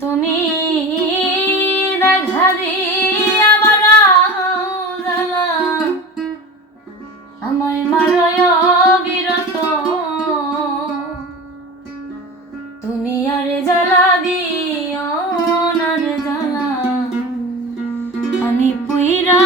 তুমি দেখাবি তুমি আর জ্বালাবি অনার জ্বালা। আমি পুইরা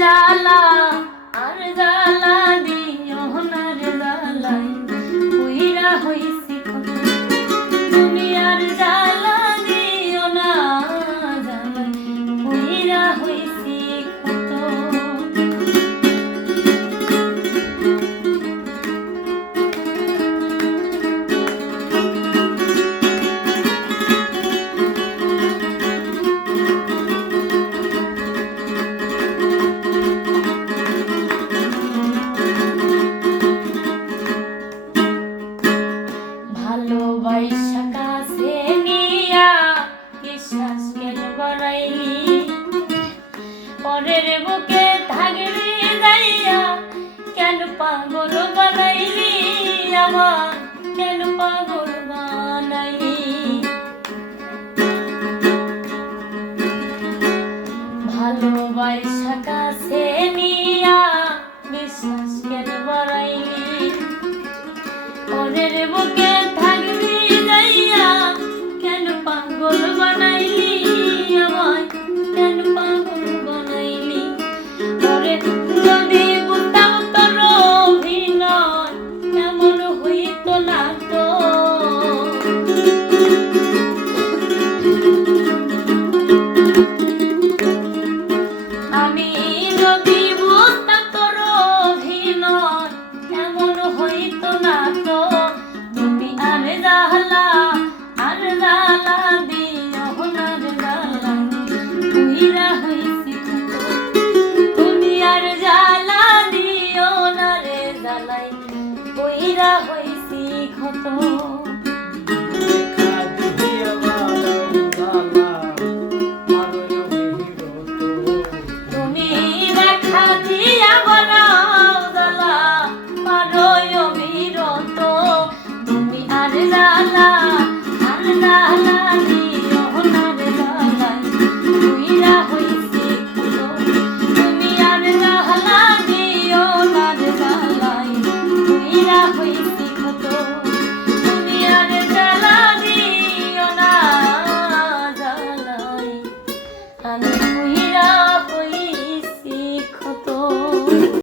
জ্বালা পরের বুকে থাকবি যাইয়া কেন পাগল বানাইলি আমার কেন পাগল আমি যদি বুঝতাম তোর অভিনয় এমন না তো তুমি আর জাহলা জালা দিও হনার জালা তুইরা জালা দিও না জালাই তুইরা হই